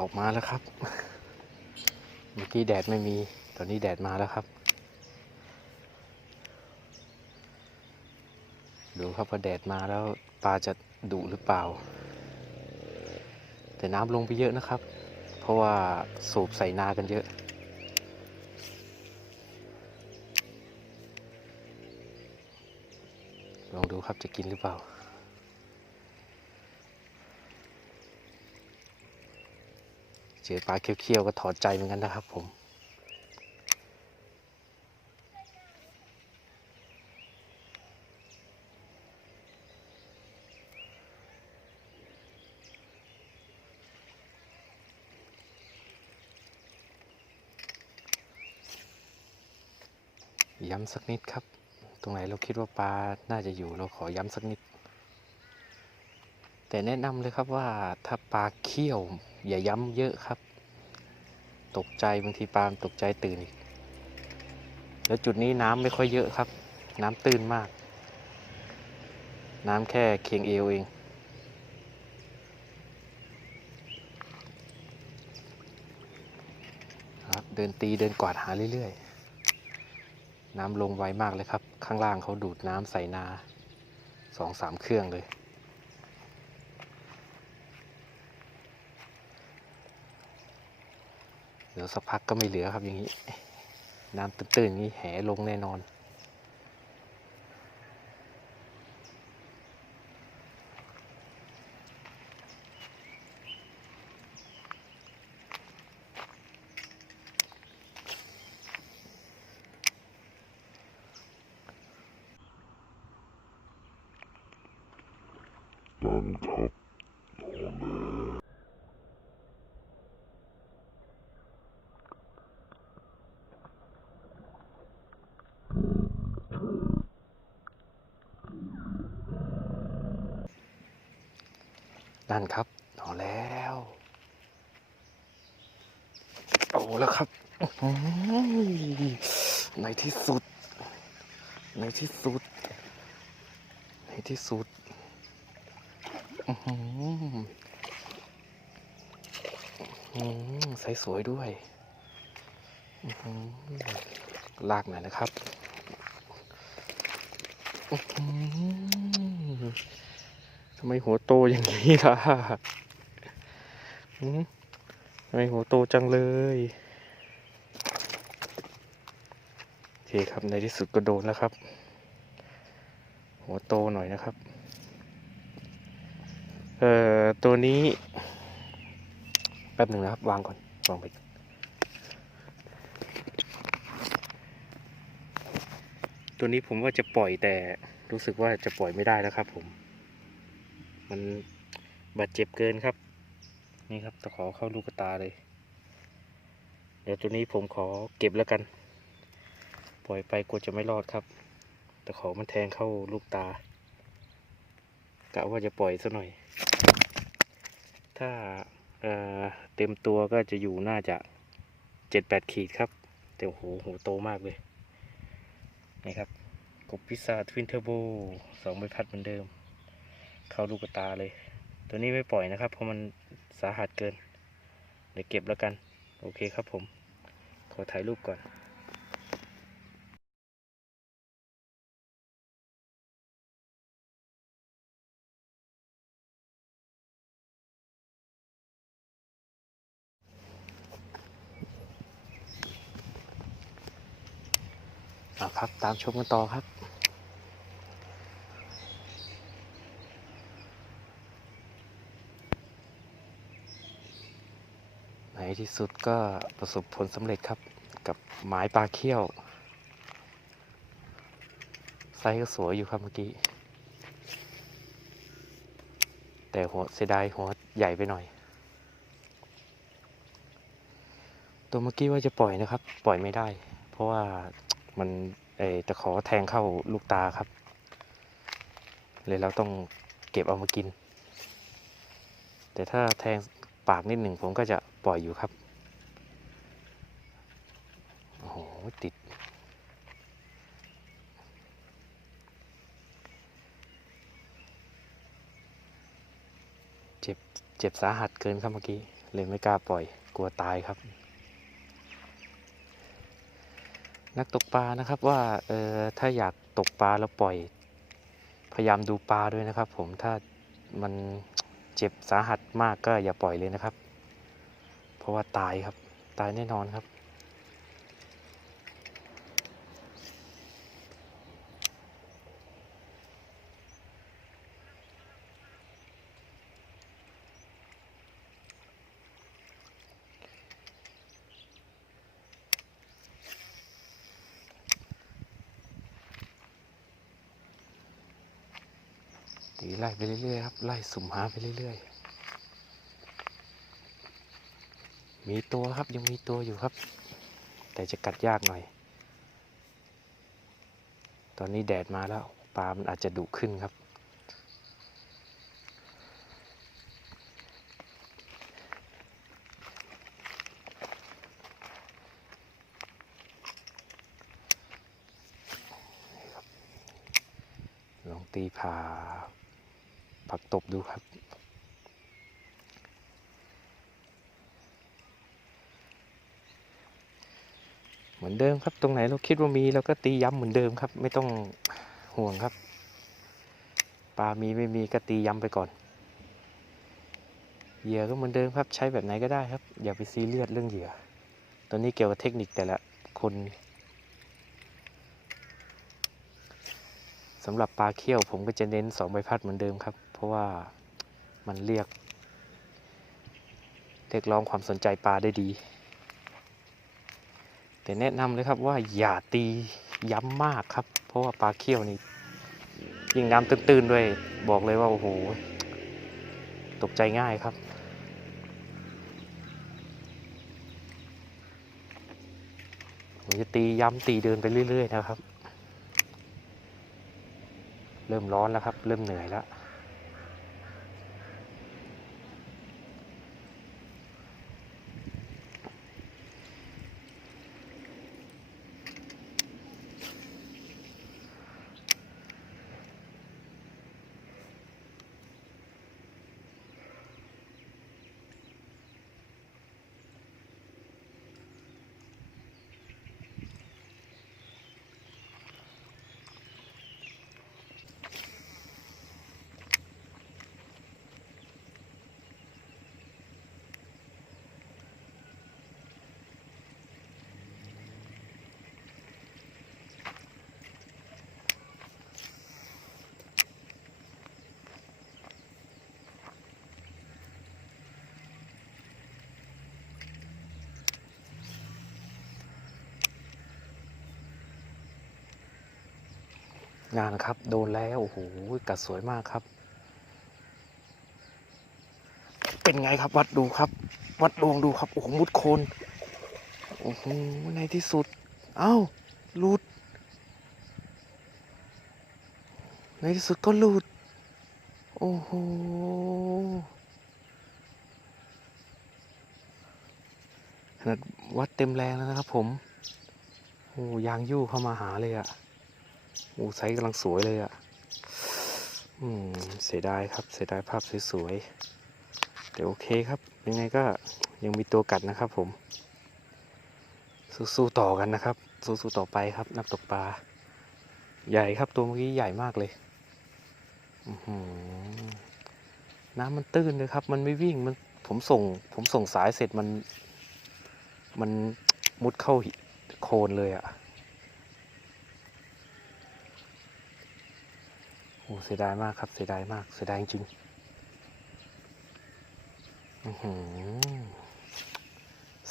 ออกมาแล้วครับ เมื่อกี้แดดไม่มี ตอนนี้แดดมาแล้วครับ ดูครับว่าแดดมาแล้วปลาจะดุหรือเปล่า แต่น้ำลงไปเยอะนะครับ เพราะว่าสูบใส่นากันเยอะลองดูครับจะกินหรือเปล่า เจอปลาเคี้ยวๆก็ถอดใจเหมือนกันนะครับผมย้ำสักนิดครับ ตรงไหนเราคิดว่าปลา น่าจะอยู่เราขอย้ำสักนิด แต่แนะนำเลยครับว่าถ้าปลาเคี้ยว อย่าย้ำเยอะครับ ตกใจบางทีปลาตกใจตื่นอีก แล้วจุดนี้น้ำไม่ค่อยเยอะครับ น้ำตื้นมาก น้ำแค่เคียงเอวเองครับเดินตีเดินกวาดหาเรื่อยๆ น้ำลงไวมากเลยครับ ข้างล่างเขาดูดน้ำใส่นาสองสามเครื่องเลย ดี๋ยวสักพักก็ไม่เหลือครับอย่างนี้ น้ำตื้นๆอย่างนี้แหลงแน่นอนครั นั่นครับเอาแล้วโอ้แล้วครับในที่สุด ในที่สุด ในที่สุดอื้อหืออื้อหือใสสวยด้วยลากหน่อยนะครับ ไมหัวโตอย่างนี้ล่ะหืมทำไมหัวโตจังเลยโอเคครับในที่สุดก็โดนแล้วครับ หัวโตหน่อยนะครับ เอ่อตัวนี้ แป๊บหนึ่งนะครับ วางก่อนวางไปตัวนี้ผมว่าจะปล่อยแต่รู้สึกว่าจะปล่อยไม่ได้แล้วครับผม มันบาดเจ็บเกินครับ นี่ครับตะขอเข้าลูกตาเลย เดี๋ยวตัวนี้ผมขอเก็บแล้วกัน ปล่อยไปกลัวจะไม่รอดครับตะขอมันแทงเข้าลูกตากะว่าจะปล่อยซะหน่อย ถ้าเเต็มตัวก็จะอยู่น่าจะเจ็ดแปดขีดครับ แต่โอ้โหหัวโตมากเลยนี่ครับกบพิซซ่าทวินเทอร์โบสองใบพัดเหมือนเดิม เข้าลูกตาเลย ตัวนี้ไม่ปล่อยนะครับ เพราะมันสาหัสเกิน เดี๋ยวเก็บแล้วกัน โอเคครับผม ขอถ่ายรูปก่อนครับตามชมกันต่อครับ ที่สุดก็ประสบผลสำเร็จครับกับหมายปลาเขี้ยว ไซส์ก็สวยอยู่ครับเมื่อกี้ แต่หัวเสียดายหัวใหญ่ไปหน่อย ตัวเมื่อกี้ว่าจะปล่อยนะครับ ปล่อยไม่ได้ เพราะว่ามันเออตะขอแทงเข้าลูกตาครับ เลยเราต้องเก็บเอามากิน แต่ถ้าแทงปากนิดหนึ่งผมก็จะ ปล่อยอยู่ครับ โอ้โห ติด เจ็บ เจ็บสาหัสเกินครับเมื่อกี้ เลยไม่กล้าปล่อย กลัวตายครับ นักตกปลานะครับว่า เออถ้าอยากตกปลาแล้วปล่อย พยายามดูปลาด้วยนะครับผม ถ้ามันเจ็บสาหัสมากก็อย่าปล่อยเลยนะครับ เพราะว่าตายครับตายแน่นอนครับตีไล่ไปเรื่อยๆครับ ไล่สุ่มหาไปเรื่อยๆ มีตัวครับยังมีตัวอยู่ครับ แต่จะกัดยากหน่อย ตอนนี้แดดมาแล้วปลามันอาจจะดุขึ้นครับ ลองตีผ่าผักตบดูครับ เห มือนเดิมครับ ตรงไหนเราคิดว่ามีเราก็ตีย้ำเหมือนเดิมครับ ไม่ต้องห่วงครับ ปลามีไม่มีก็ตีย้ำไปก่อน เหยื่อก็เหมือนเดิมครับ ใช้แบบไหนก็ได้ครับ อย่าไปซีเรียสเรื่องเหยื่อ ตัวนี้เกี่ยวกับเทคนิคแต่ละคนสำหรับปลาเขี้ยวผมก็จะเน้นสองใบพัดเหมือนเดิมครับ เพราะว่ามันเรียกเรียกร้องความสนใจปลาได้ดี แต่แนะนำเลยครับว่าอย่าตีย้ำมากครับ เพราะว่าปลาเขี้ยวนี่ยิ่งน้ำตื้นๆด้วย บอกเลยว่าโอ้โห ตกใจง่ายครับ ผมจะตีย้ำตีเดินไปเรื่อย ๆ นะครับ เริ่มร้อนแล้วครับ เริ่มเหนื่อยแล้ว งานครับ โดนแล้ว โอ้โห กัดสวยมากครับ เป็นไงครับ วัดดูครับ วัดดวงดูครับ โอ้โห มุดโคน โอ้โห ในที่สุด เอ้าหลุด ในที่สุดก็หลุด โอ้โหขนาดวัดเต็มแรงแล้วนะครับผม โอ้ยางยู่เข้ามาหาเลยอะ โอ้ไซส์กำลังสวยเลยอะ่ะอืมเสียดายครับ เสียดายภาพสวยๆแต่โอเคครับ ยังไงก็ยังมีตัวกัดนะครับผม สู้ๆต่อกันนะครับ สู้ๆต่อไปครับ นักตกปลา ใหญ่ครับตัวเมื่อกี้ใหญ่มากเลยน้ำมันตื้นเลยครับ มันไม่วิ่งมันผมส่ง ผมส่งสายเสร็จมัน มันมุดเข้าโคลนเลยอะ่ะ โอ้เสียดายมากครับ เสียดายมาก เสียดายจริงๆอื้อหือ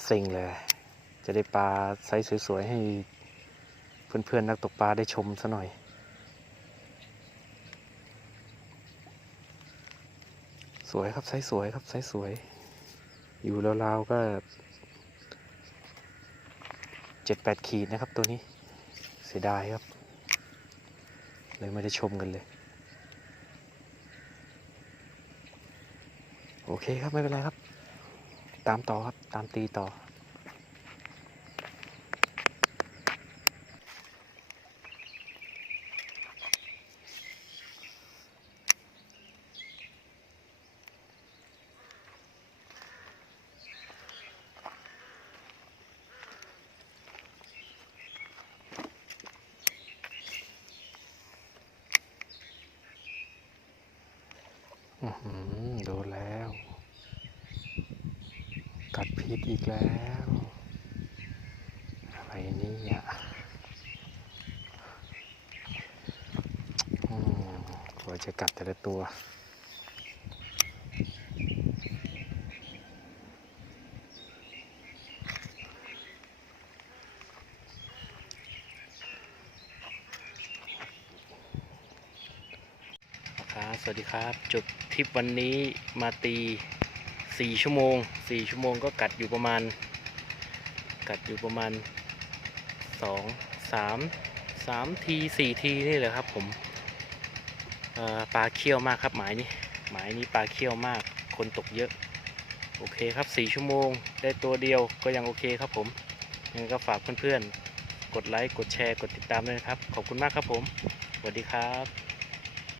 เซ็งเลย จะได้ปลาไซส์สวยๆ ให้เพื่อนๆ นักตกปลาได้ชมซะหน่อย สวยครับไซส์สวยครับไซส์สวย อยู่ราวๆ ก็เจ็ดแปดขีดนะครับตัวนี้ เสียดายครับ เลยไม่ได้ชมกันเลย โอเคครับไม่เป็นไรครับ ตามต่อครับ ตามตีต่อ ดูแล้ว กัดพิษอีกแล้ว อะไรนี่อะกว่าจะกัดแต่ละตัว สวัสดีครับจบทริปวันนี้มาตีสี่ชั่วโมงสี่ชั่วโมงก็กัดอยู่ประมาณ กัดอยู่ประมาณสองสามสามทีสี่ทีนี่แหละครับผมปลาเคี้ยวมากครับหมายนี้หมายนี้ปลาเคี้ยวมากคนตกเยอะ โอเคครับสี่ชั่วโมงได้ตัวเดียวก็ยังโอเคครับผมยังไงก็ฝากเพื่อนๆกดไลค์กดแชร์กดติดตามด้วยนะครับ ขอบคุณมากครับผมสวัสดีครับ